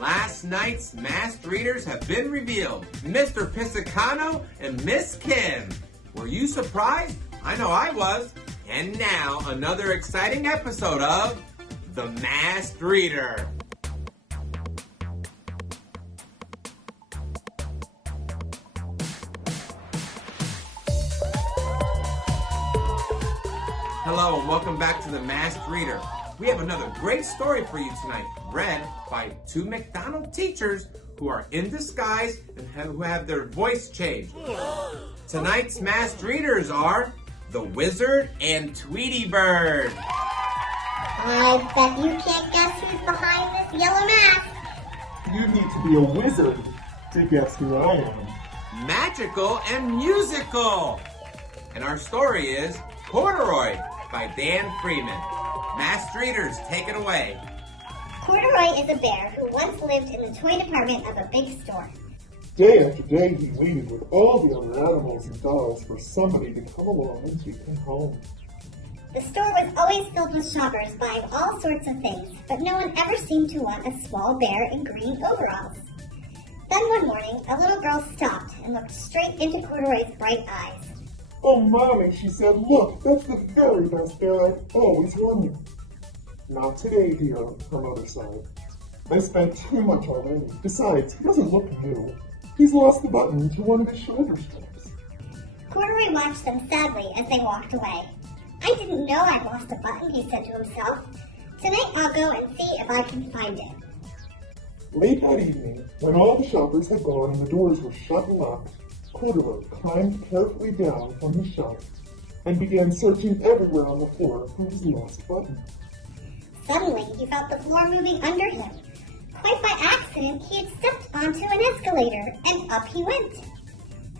Last night's masked readers have been revealed. Mr. Pisacano and Miss Kim. Were you surprised? I know I was. And now, another exciting episode of The Masked Reader. Hello and welcome back to The Masked Reader. We have another great story for you tonight, read by two McDonald teachers who are in disguise and who have their voice changed. Tonight's masked readers are the Wizard and Tweety Bird. I bet you can't guess who's behind this yellow mask. You need to be a wizard to guess who I am. Magical and musical. And our story is Corduroy by Dan Freeman. Masked readers, take it away. Corduroy is a bear who once lived in the toy department of a big store. Day after day, he waited with all the other animals and dolls for somebody to come along and take him home. The store was always filled with shoppers buying all sorts of things, but no one ever seemed to want a small bear in green overalls. Then one morning, a little girl stopped and looked straight into Corduroy's bright eyes. Oh, Mommy, she said, look, that's the very best bear I've always wanted. Not today, dear, her mother sighed. I spent too much already. Besides, he doesn't look new. He's lost the button to one of his shoulder straps. Corduroy watched them sadly as they walked away. I didn't know I'd lost a button, he said to himself. Tonight I'll go and see if I can find it. Late that evening, when all the shoppers had gone and the doors were shut and locked, Corduroy climbed carefully down from his shelf and began searching everywhere on the floor for his lost button. Suddenly, he felt the floor moving under him. Quite by accident, he had stepped onto an escalator, and up he went.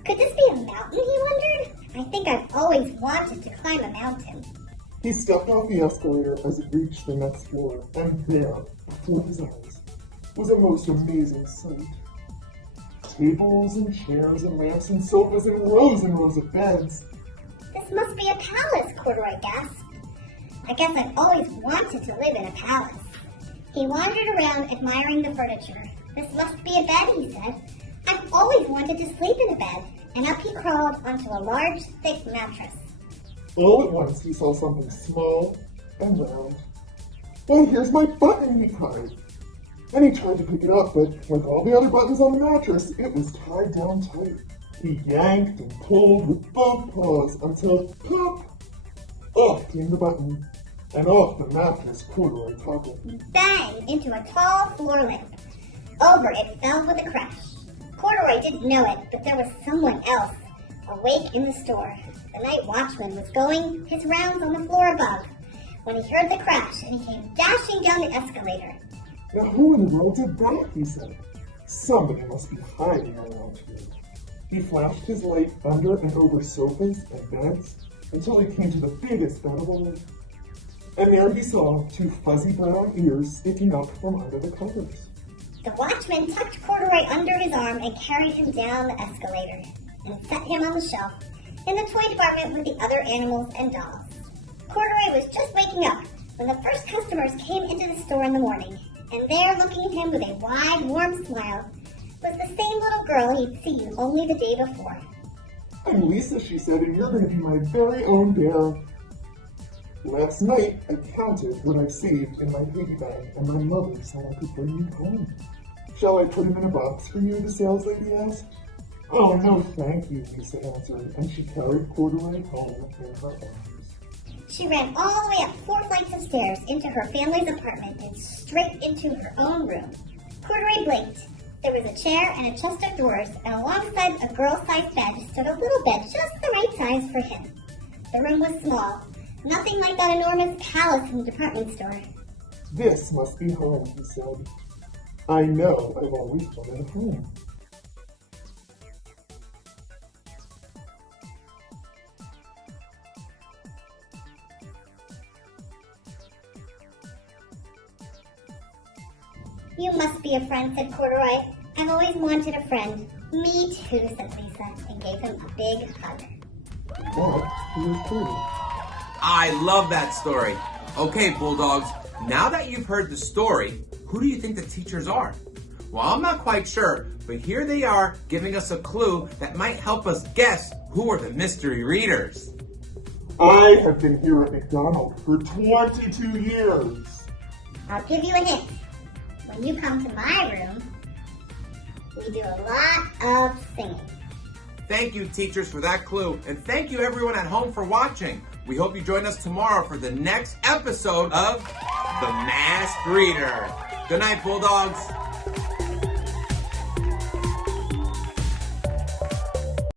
Could this be a mountain, he wondered? I think I've always wanted to climb a mountain. He stepped off the escalator as it reached the next floor, and there, before his eyes, was a most amazing sight. Tables and chairs and lamps and sofas and rows of beds. This must be a palace, Corduroy gasped. I guess I've always wanted to live in a palace. He wandered around admiring the furniture. This must be a bed, he said. I've always wanted to sleep in a bed. And up he crawled onto a large, thick mattress. All at once he saw something small and round. Why, here's my button, he cried. And he tried to pick it up, but like all the other buttons on the mattress, it was tied down tight. He yanked and pulled with both paws until, pop! Off came the button, and off the mattress Corduroy toppled. He banged into a tall floor lamp. Over it fell with a crash. Corduroy didn't know it, but there was someone else awake in the store. The night watchman was going his rounds on the floor above when he heard the crash, and he came dashing down the escalator. Now who in the world did that, he said. Somebody must be hiding around here. He flashed his light under and over sofas and beds until he came to the biggest bed of all. And there he saw two fuzzy brown ears sticking up from under the covers. The watchman tucked Corduroy under his arm and carried him down the escalator and set him on the shelf in the toy department with the other animals and dolls. Corduroy was just waking up when the first customers came into the store in the morning, and there, looking at him with a wide, warm smile, was the same little girl he'd seen only the day before. I'm Lisa, she said, and you're going to be my very own bear. Last night, I counted what I saved in my piggy bag, and my mother said I could bring you home. Shall I put him in a box for you, the sales lady asked. Oh, no, thank you, Lisa answered, and she carried Corduroy home in her arms. She ran all the way up 4 flights of stairs into her family's apartment and straight into her own room. Corduroy blinked. There was a chair and a chest of drawers, and alongside a girl-sized bed stood a little bed just the right size for him. The room was small, nothing like that enormous palace in the department store. This must be home, he said. I know I've always wanted a home. You must be a friend, said Corduroy. I've always wanted a friend. Me too, said Lisa, and gave him a big hug. But he was pretty. I love that story. Okay, Bulldogs, now that you've heard the story, who do you think the teachers are? Well, I'm not quite sure, but here they are giving us a clue that might help us guess who are the mystery readers. I have been here at McDonald's for 22 years. I'll give you a hint. When you come to my room, we do a lot of singing. Thank you, teachers, for that clue. And thank you, everyone at home, for watching. We hope you join us tomorrow for the next episode of The Masked Reader. Good night, Bulldogs.